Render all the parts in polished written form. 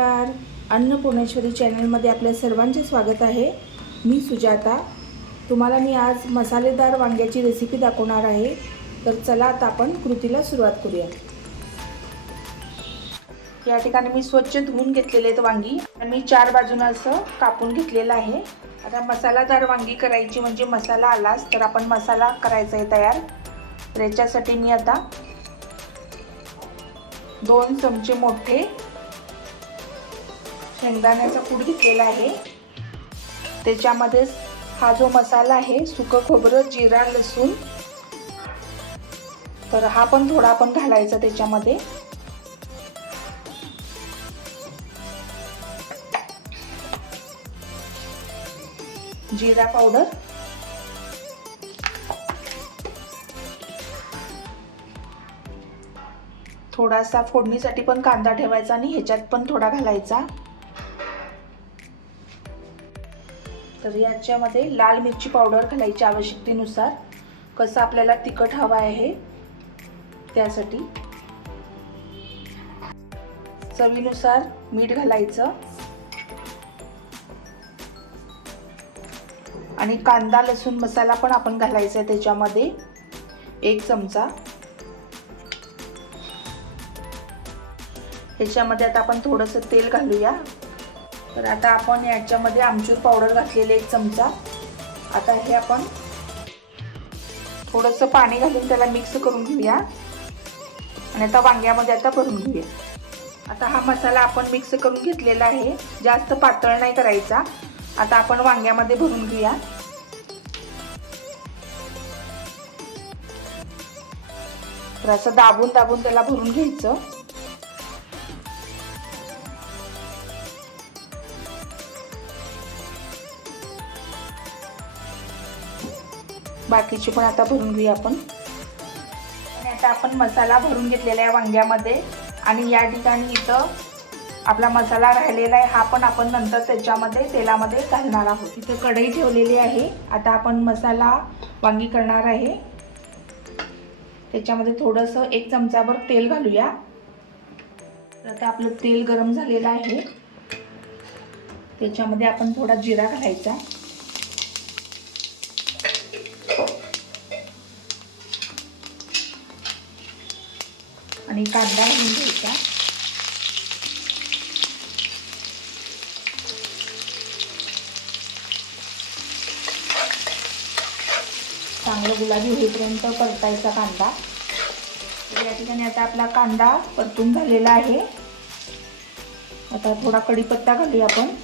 नमस्कार, अन्नपूर्णेश्वरी चॅनलमध्ये आपल्या सर्वांचे स्वागत आहे। मी सुजाता। तुम्हाला मी आज मसालेदार वांग्याची रेसिपी दाखवणार आहे। तर चला आता आपण कृतीला सुरुवात करूया। या ठिकाणी मी स्वच्छ धुवून घेतलेले आहेत वांगी आणि मी 4 बाजूने असं कापून घेतलेलं आहे। आता मसालेदार वांगी करायची म्हणजे मसाला आलाच तर आपण मसाला करायचा आहे तयार। तर याच्यासाठी मी आता 2 चमचे मोठे शेंगदाण्याचा कूट घेतलेला आहे। त्याच्यामध्ये हा जो मसाला आहे सुकं खोबरं, जिरा, लसूण, तर हा पण थोडा आपण घालायचा त्याच्यामध्ये। जिरा पावडर, थोडासा फोडणीसाठी पण कांदा ठेवायचा आणि ह्याच्यात पण थोडा घालायचा। तर याच्यामध्ये लाल मिरची पावडर घालायची आवश्यकतेनुसार, कसं आपल्याला तिखट हवा आहे त्यासाठी। चवीनुसार मीठ घालायचं आणि कांदा लसूण मसाला पण आपण घालायचा त्याच्यामध्ये 1 चमचा। याच्यामध्ये आता आपण थोडंसं तेल घालूया। तर आता आपण याच्यामध्ये आमचूर पावडर घातलेले 1 चमचा। आता हे आपण थोडंसं पाणी घालून त्याला मिक्स करून घेऊया आणि आता वांग्यामध्ये आता भरून घेऊया। आता हा मसाला आपण मिक्स करून घेतलेला आहे, जास्त पातळ नाही करायचा। आता आपण वांग्यामध्ये भरून घेऊया। तर असं दाबून दाबून त्याला भरून घ्यायचं। बाकीचे पण आता भरून घेऊया आपण। आता आपण मसाला भरून घेतलेला आहे वांग्यामध्ये आणि या ठिकाणी इथं आपला मसाला राहिलेला आहे, हा पण आपण नंतर त्याच्यामध्ये तेलामध्ये घालणार आहोत। इथं कढई ठेवलेली आहे। आता आपण मसाला वांगी करणार आहे, त्याच्यामध्ये थोडंसं 1 चमचाभर तेल घालूया। आता आपलं तेल गरम झालेलं आहे, त्याच्यामध्ये आपण थोडा जिरा घालायचा आणि कांदा घालून घ्यायचा। चांगलं गुलाबी होईपर्यंत परतायचा कांदा। या ठिकाणी आता आपला कांदा परतून झालेला आहे। आता थोडा कढीपत्ता घालूया आपण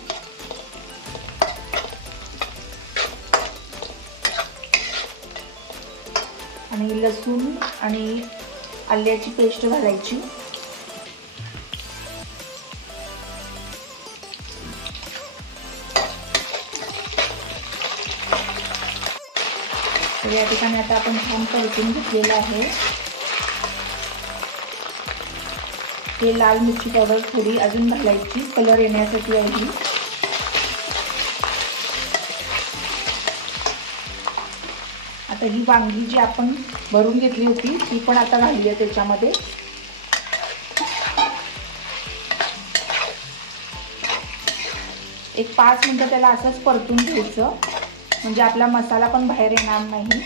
आणि लसूण आणि आल्याची पेस्ट घालायची। तर या ठिकाणी आता आपण छान परतून घेतलेलं आहे। हे लाल मिरची पावडर थोडी अजून घालायची, कलर येण्यासाठी आहे। आता ही वांगी जी आपण भरून घेतली होती ती पण आता घालूया त्याच्यामध्ये। एक 5 मिनिटं त्याला असंच परतून घ्यायचं म्हणजे आपला मसाला पण बाहेर येणार नाही।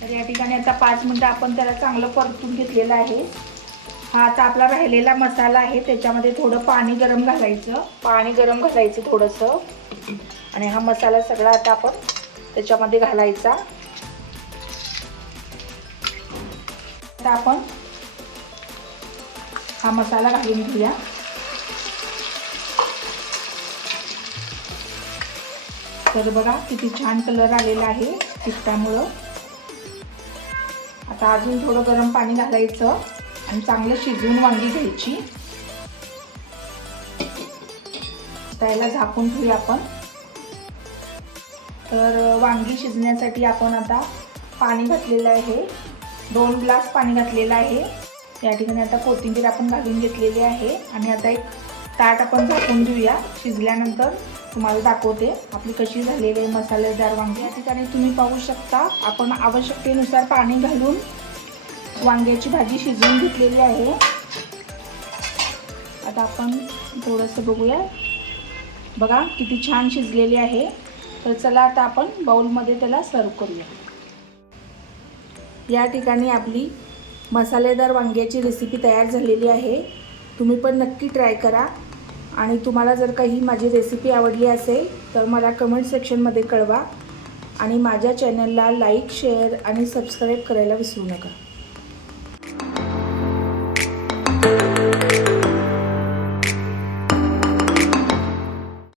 तर या ठिकाणी आता 5 मिनिटं आपण त्याला चांगलं परतून घेतलेलं आहे। हा आता आपला राहिलेला मसाला आहे, त्याच्यामध्ये थोडं पाणी गरम घालायचं थोडंसं आणि हा मसाला सगळा आता आपण त्याच्यामध्ये घालायचा। आता आपण हा मसाला घालून घेऊया। तर बघा किती छान कलर आलेला आहे तिखटामुळं। आता अजून थोडं गरम पाणी घालायचं आणि चांगलं शिजवून वांगी घ्यायची। त्याला झाकून ठेवूया आपण। तर वांगी शिजण्यासाठी आपण आता पाणी घातलेलं आहे, 2 ग्लास पाणी घातलेलं आहे। या ठिकाणी आता कोथिंबीर आपण घालून घेतलेली आहे आणि आता एक ताट आपण झाकून देऊया। शिजल्यानंतर तुम्हाला दाखवते आपली कशी झालेली आहे मसालेदार वांगी। या ठिकाणी तुम्ही पाहू शकता आपण आवश्यकतेनुसार पाणी घालून वांग्याची भाजी शिजवून घेतलेली आहे। आता आपण थोडंसं बघूया. बघा किती छान शिजलेली आहे. तर चला आता आपण बाउलमध्ये त्याला सर्व करूया. या ठिकाणी आपली मसालेदार वांग्याची रेसिपी तयार झालेली आहे. तुम्ही पण नक्की ट्राय करा. आणि तुम्हाला जर काही माझी रेसिपी आवडली असेल तर मला कमेंट सेक्शनमध्ये कळवा. आणि माझ्या चॅनलला लाईक, शेअर आणि सबस्क्राईब करायला विसरू नका.